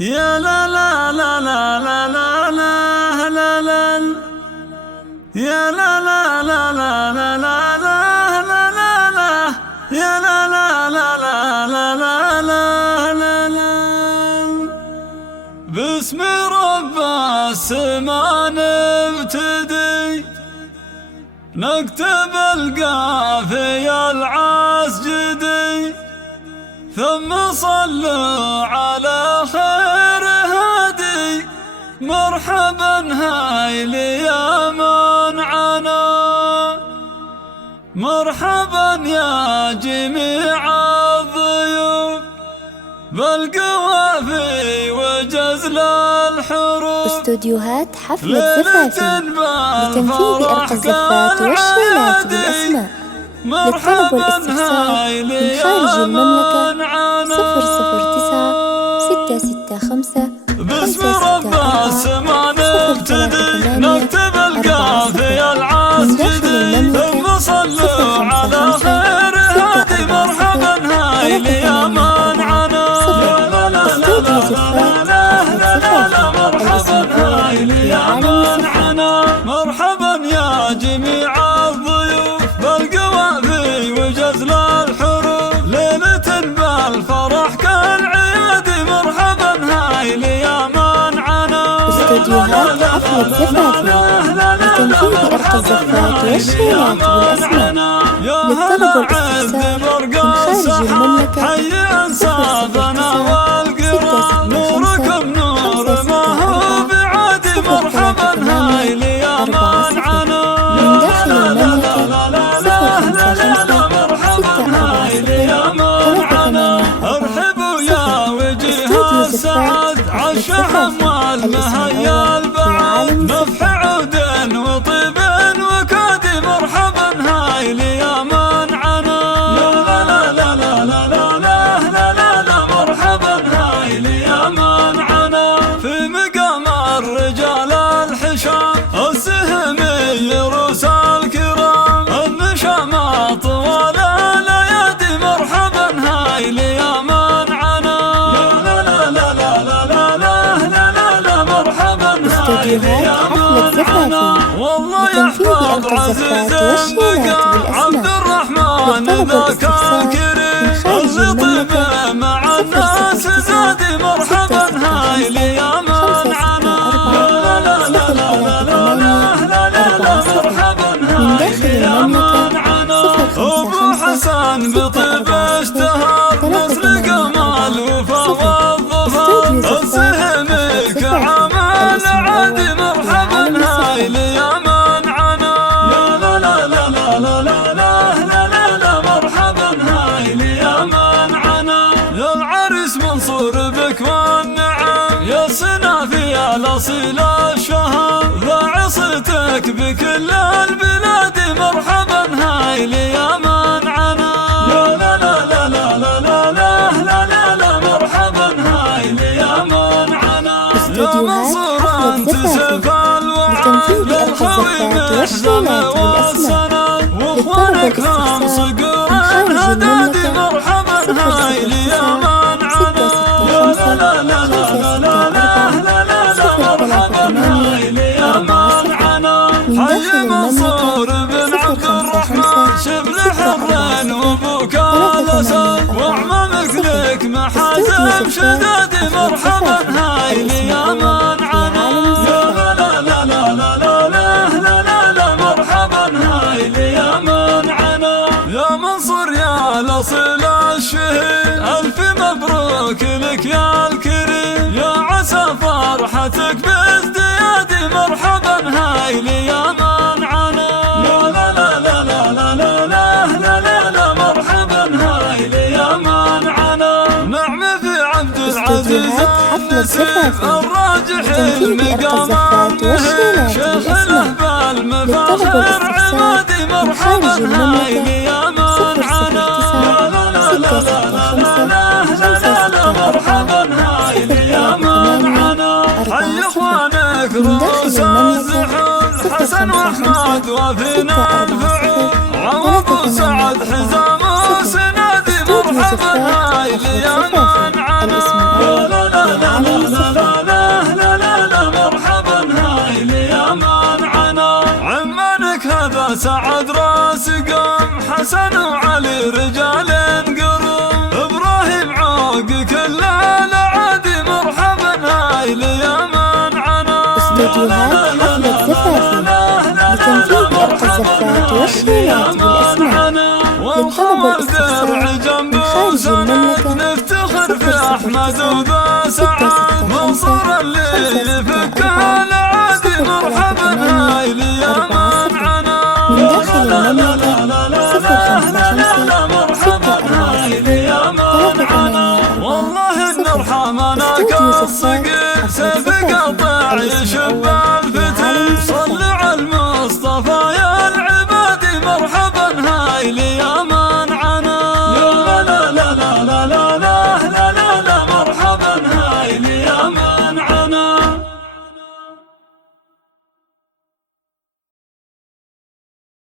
يا لا لا لا لا لا لا لا لا لا يا لا لا لا لا لا لا لا لا لا يا لا لا لا لا لا لا لا لا باسم رب السما نبتدي نكتب القافية العسجدي ثم صلوا على خير هادي مرحبا هايل يا من عنا مرحبا يا جميع الضيوف بالقوافي وجزل الحروف استوديوهات حفلة زفافي لتنفيذ أرقى الزفات والشيلات بالأسماء. للطلب والاستفسار من خارج المملكة 009 665 باسم رب السما نبتدي نكتب القافية العسجدي ثم صلوا على خير هادي مرحبا هايل يا من عنا مرحبا هايل يا من عنا مرحبا يا جميع الضيوف بالقوافي وجزل الحروف ليلة بالفرح كالعيد مرحبا هايل يا من عنا استوديوهات حفلة زفافي لتنفيذ أرقى الزفات والشيلات بالأسماء. للطلب والاستفسار من خارج المملكة حي أنسابنا والقرى نوركم نور ما هو بعادي مرحبا هايل يا من عنا من داخل المملكة 055 ارحبوا يا وجه السعد عالشحم والمهيا البعاد نفح عود وطيب وكادي مرحبا هايل يا من عنا لا لا لا لا لا لا لا لا لا مرحبا هايل يا من عنا في مقام الرجال الحشام السهمي روس الكرام النشامى طوال الايادي مرحبا هايل يا من عنا لا لا لا لا لا لا لا لا لا مرحبا هايل يا من عنا والله يحفظ عزيز النقا عبد الرحمن ذاك الكريم اللطيف مع الناس زادي مرحبا هايل يا من عنا لا لا لا لا لا لا لا لا مرحبا هايل يا من عنا ابو حسن بطيب اشتهر نصر قمال وفا والظفر السهمي كعمل عادي مرحبا هايل يا من عنا لا لا لا لا لا لا لا لا لا مرحبا هايل يا من عنا يا العريس منصور بك والنعم يا سنافي الاصيل الشهام ذا عصيتك بكل البلاد مرحبا هايل يا من عنا لا لا لا لا لا لا لا لا لا لا مرحبا هايل يا من عنا يا منصور انت سيف الوعد للخوي محزم والسند واخوانك هم صقور الهدادي مرحبا هايل يا من عنا لا لا لا لا لا لا لا لا مرحبا هايل يا من عنا حي منصور بن عبد الرحمن شبل حر وابوك الاسد واعمامك لك محازم شدادي مرحبا هايل يا من عنا لا لا لا لا لا لا لا لا لا مرحبا هايل يا من عنا يا منصور يا الاصيل الشهيد الف مبروك لك يا الكريم يا عسى فرحتك بازديادي مرحبا هايل يا من عنا لا لا لا لا لا لا لا لا لا لا مرحبا هايل يا من عنا نعم في عبد العزيز النسيف الراجح المقام شيخ الاهبال مفاخر عمادي مرحبا هايل يا من عنا لا لا لا لا لا لا مرحبا هايل يا من عنا حي اخوانك رؤوس الزحول حسن واحمد وفينا الفعول عوض وسعد حزام وسنادي مرحبا هايل يا من عنا لا لا لا لا رجال قروم إبراهيم عوق كل الأعادي مرحبا هاي ليمن عنا. استوديوهات حفلة زفافي لتنفيذ أرقى الزفات والشيلات بالأسماء. للطلب والاستفسار من خارج المملكة نفتخر في أحمد وبسعاد منصور اللي يفك الأعادي مرحبا هاي ليمن عنا. من داخل المملكة 055 والله إن رحمنا كالصقر سيف قطع يشبه